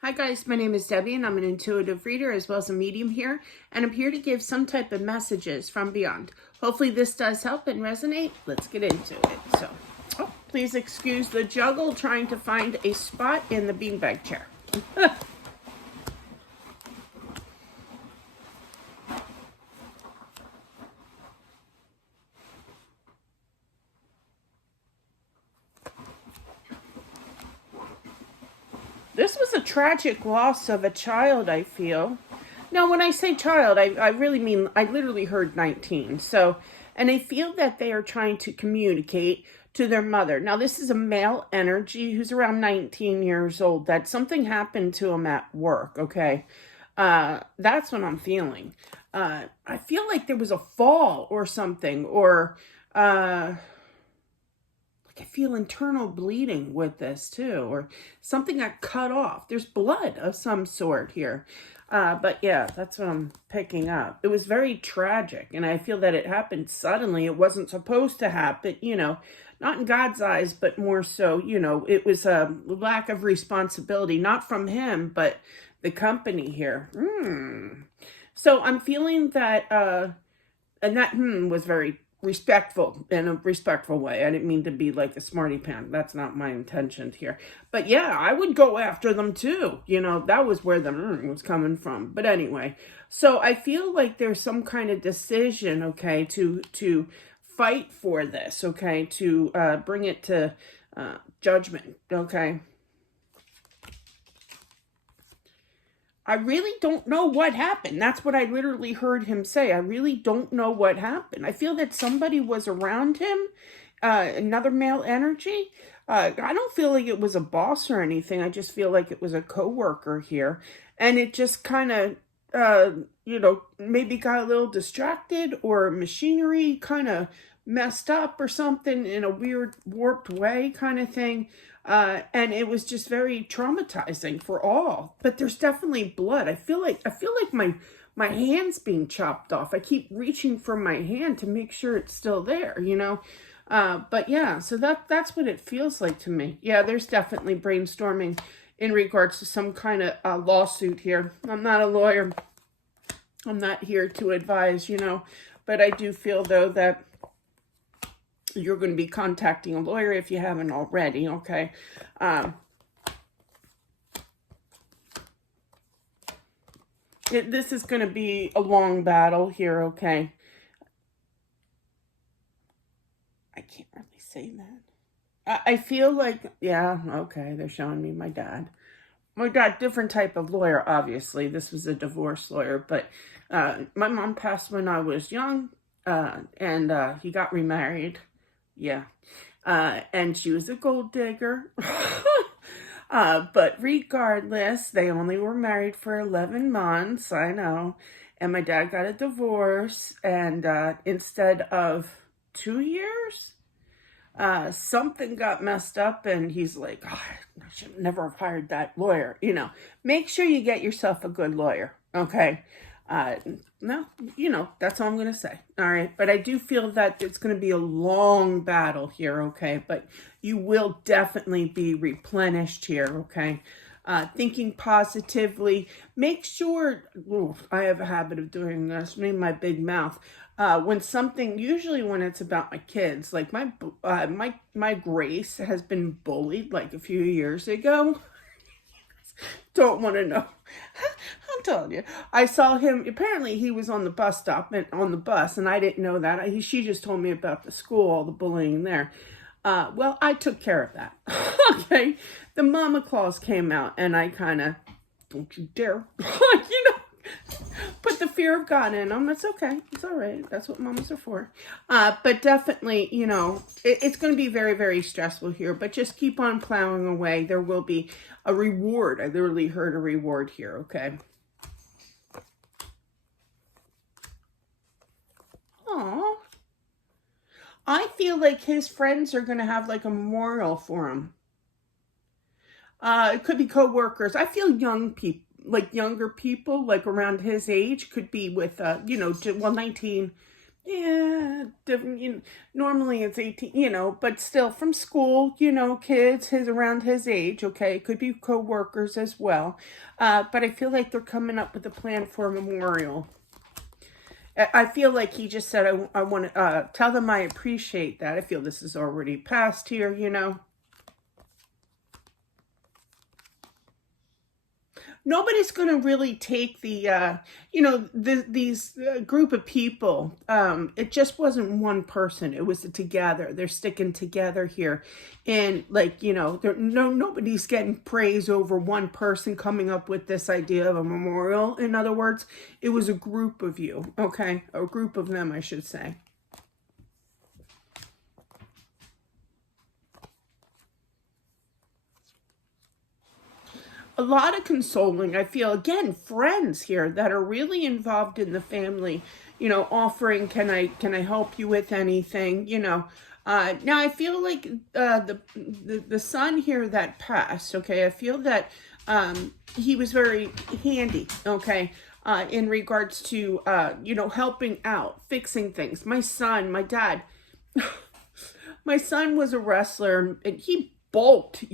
Hi guys, my name is Debbie and I'm an intuitive reader as well as a medium here, and I'm here to give some type of messages from beyond. Hopefully this does help and resonate. Let's get into it. Please excuse the juggle trying to find a spot in the beanbag chair. This was a tragic loss of a child, I feel. Now, when I say child, I really mean, I literally heard 19. And I feel that they are trying to communicate to their mother. Now, this is a male energy who's around 19 years old, that something happened to him at work, okay? That's what I'm feeling. I feel like there was a fall or something, or I feel internal bleeding with this too, or something got cut off. There's blood of some sort here. But yeah, that's what I'm picking up. It was very tragic, and I feel that it happened suddenly. It wasn't supposed to happen, not in God's eyes, but more so, it was a lack of responsibility, not from him, but the company here. So I'm feeling that, and that was very respectful, in a respectful way. I didn't mean to be like a smarty pants. That's not my intention here. But yeah, I would go after them too. That was where the was coming from. But anyway, so I feel like there's some kind of decision, okay, to fight for this, okay, to bring it to judgment, okay. I really don't know what happened. That's what I literally heard him say. I really don't know what happened. I feel that somebody was around him, another male energy. I don't feel like it was a boss or anything. I just feel like it was a coworker here. And it just kind of, maybe got a little distracted, or machinery kind of messed up or something in a weird, warped way kind of thing. And it was just very traumatizing for all. But there's definitely blood. I feel like my hand's being chopped off. I keep reaching for my hand to make sure it's still there, But yeah, so that's what it feels like to me. Yeah, there's definitely brainstorming in regards to some kind of lawsuit here. I'm not a lawyer. I'm not here to advise, But I do feel, though, that you're going to be contacting a lawyer if you haven't already, okay? This is going to be a long battle here, okay? I can't really say that. I feel like, yeah, okay, they're showing me my dad. My dad, different type of lawyer, obviously. This was a divorce lawyer, but my mom passed when I was young, and he got remarried. Yeah. And she was a gold digger. But regardless, they only were married for 11 months, I know. And my dad got a divorce, and instead of 2 years, something got messed up, and he's like, oh, I should never have hired that lawyer. Make sure you get yourself a good lawyer, okay? No, that's all I'm going to say. All right. But I do feel that it's going to be a long battle here. Okay. But you will definitely be replenished here. Okay. Thinking positively. Make sure, I have a habit of doing this, maybe my big mouth. When something, usually when it's about my kids, like my Grace has been bullied like a few years ago. Don't want to know. I'm telling you. I saw him, apparently he was on the bus stop, and on the bus, and I didn't know that. She just told me about the school, all the bullying there. Well, I took care of that. Okay. The mama clause came out, and I kind of, don't you dare, put the fear of God in them. That's okay. It's all right. That's what mamas are for. But definitely, it's going to be very, very stressful here. But just keep on plowing away. There will be a reward. I literally heard a reward here, okay? Aw. I feel like his friends are going to have like a memorial for him. It could be co-workers. I feel young people, like younger people, like around his age, could be with, 19, Yeah, different. Normally it's 18, but still from school, kids around his age. Okay, it could be co-workers as well. But I feel like they're coming up with a plan for a memorial. I feel like he just said, I want to tell them I appreciate that. I feel this is already past here. Nobody's going to really take these group of people. It just wasn't one person. It was together. They're sticking together here. And like, nobody's getting praise over one person coming up with this idea of a memorial. In other words, it was a group of you. Okay. A group of them, I should say. A lot of consoling. I feel, again, friends here that are really involved in the family, offering, can I help you with anything. Now I feel like the son here that passed, okay, I feel that he was very handy, okay, in regards to helping out, fixing things. My dad, my son was a wrestler, and he bulked,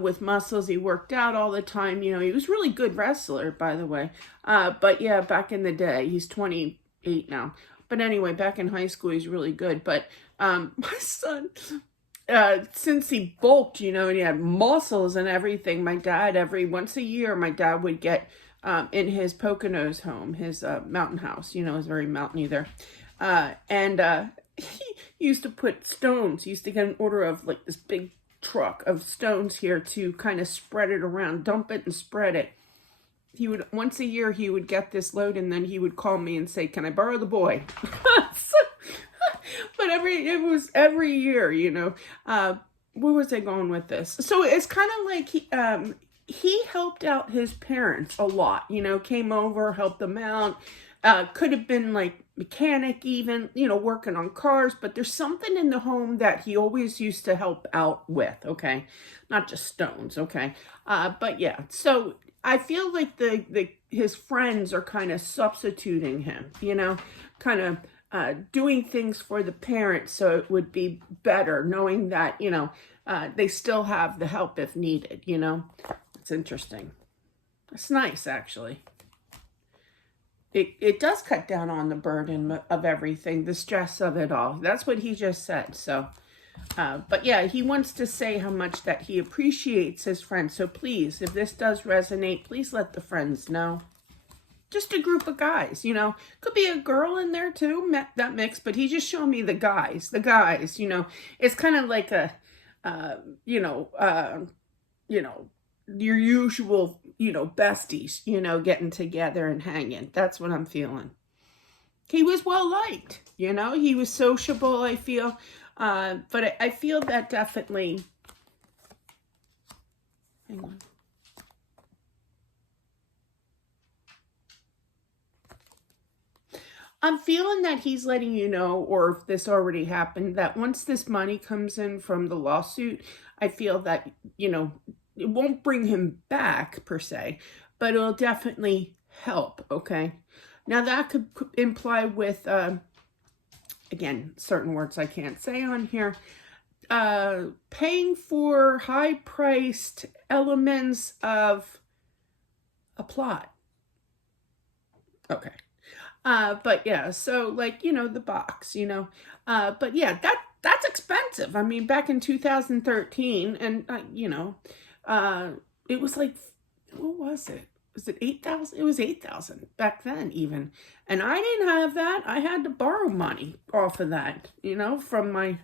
with muscles. He worked out all the time. He was really good wrestler, by the way. But yeah, back in the day, he's 28 now. But anyway, back in high school, he's really good. But my son, since he bulked, and he had muscles and everything, my dad, every once a year, my dad would get in his Poconos home, his mountain house, it's very mountainy there. And he used to put stones. He used to get an order of like this big truck of stones here to kind of spread it around, dump it and spread it. He would, once a year, he would get this load, and then he would call me and say, can I borrow the boy? But it was every year, where was I going with this? So it's kind of like he helped out his parents a lot, came over, helped them out. Could have been like mechanic even, working on cars, but there's something in the home that he always used to help out with, okay? Not just stones, okay? But yeah, so I feel like his friends are kind of substituting him, kind of doing things for the parents so it would be better, knowing that, they still have the help if needed, It's interesting. It's nice, actually. It does cut down on the burden of everything, the stress of it all. That's what he just said. So, but yeah, he wants to say how much that he appreciates his friends. So please, if this does resonate, please let the friends know. Just a group of guys, could be a girl in there too, that mix, but he just showed me the guys, it's kind of like a, your usual, besties, getting together and hanging. That's what I'm feeling. He was well liked, he was sociable, I feel. But I feel that definitely, hang on. I'm feeling that he's letting you know, or if this already happened, that once this money comes in from the lawsuit, I feel that, it won't bring him back per se, but it'll definitely help, okay? Now that could imply with, again, certain words I can't say on here, paying for high-priced elements of a plot. Okay. But yeah, so like, the box, but yeah, that's expensive. I mean, back in 2013, and it was like, what was it? Was it 8,000? It was 8,000 back then even. And I didn't have that. I had to borrow money off of that, from my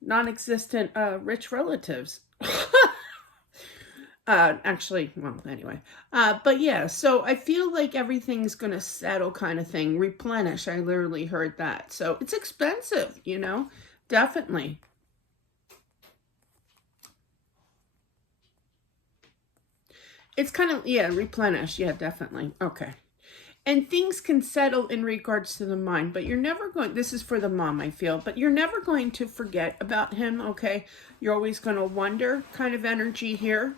non-existent rich relatives. Actually, well, anyway. But yeah, so I feel like everything's gonna settle kind of thing. Replenish, I literally heard that. So it's expensive, definitely. It's kind of, yeah, replenish. Yeah, definitely. Okay. And things can settle in regards to the mind, but you're never going, this is for the mom, I feel, but you're never going to forget about him, okay? You're always going to wonder kind of energy here.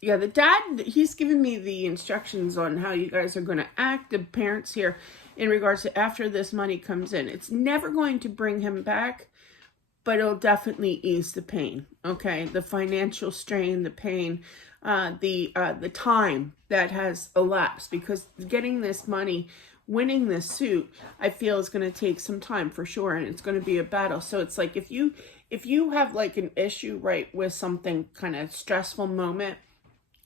Yeah, the dad, he's given me the instructions on how you guys are going to act, the parents here, in regards to after this money comes in. It's never going to bring him back, but it'll definitely ease the pain, okay? The financial strain, the pain, the time that has elapsed, because getting this money, winning this suit, I feel is going to take some time for sure, and it's going to be a battle. So it's like if you have like an issue, right, with something kind of stressful moment,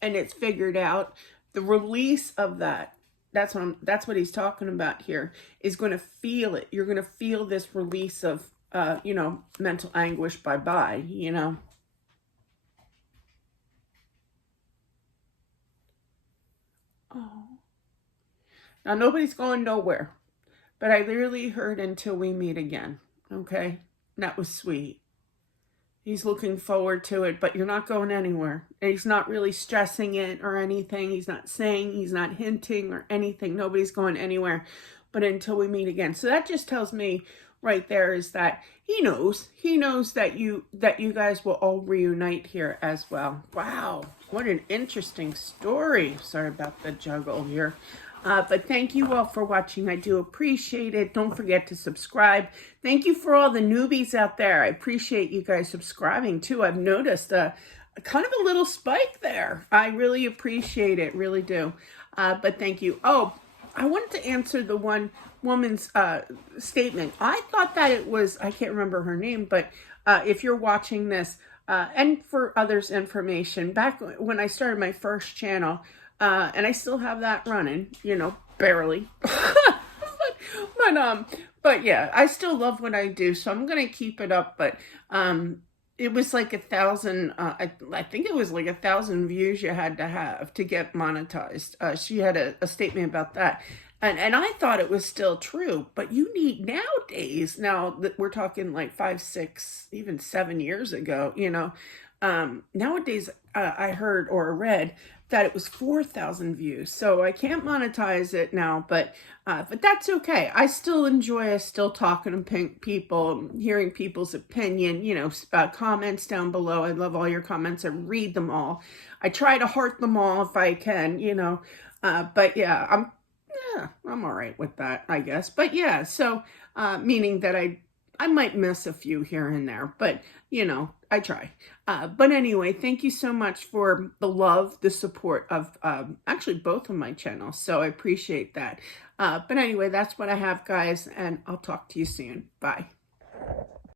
and it's figured out, the release of that, that's what he's talking about here, is going to feel it. You're going to feel this release of mental anguish. Bye-bye, Oh. Now, nobody's going nowhere, but I literally heard until we meet again, okay? And that was sweet. He's looking forward to it, but you're not going anywhere. And he's not really stressing it or anything. He's not saying, he's not hinting or anything. Nobody's going anywhere, but until we meet again. So that just tells me right there is that he knows that you guys will all reunite here as well. Wow, what an interesting story. Sorry about the juggle here. But thank you all for watching. I do appreciate it. Don't forget to subscribe. Thank you for all the newbies out there. I appreciate you guys subscribing too. I've noticed a kind of a little spike there. I really appreciate it, really do. But thank you. Oh, I wanted to answer the one woman's statement. I thought that it was, I can't remember her name, but if you're watching this, and for others' information, back when I started my first channel, and I still have that running, barely. But yeah, I still love what I do, so I'm gonna keep it up. But it was like 1,000. I think it was like 1,000 views you had to have to get monetized. She had a statement about that. And I thought it was still true, but you need nowadays, now that we're talking like 5, 6, even 7 years ago, nowadays I heard or read that it was 4,000 views. So I can't monetize it now, but that's okay. I still enjoy still talking to people, hearing people's opinion, comments down below. I love all your comments. I read them all. I try to heart them all if I can, but yeah, I'm all right with that, I guess. But yeah, so meaning that I might miss a few here and there, but I try. But anyway, thank you so much for the love, the support of actually both of my channels. So I appreciate that. But anyway, that's what I have, guys, and I'll talk to you soon. Bye.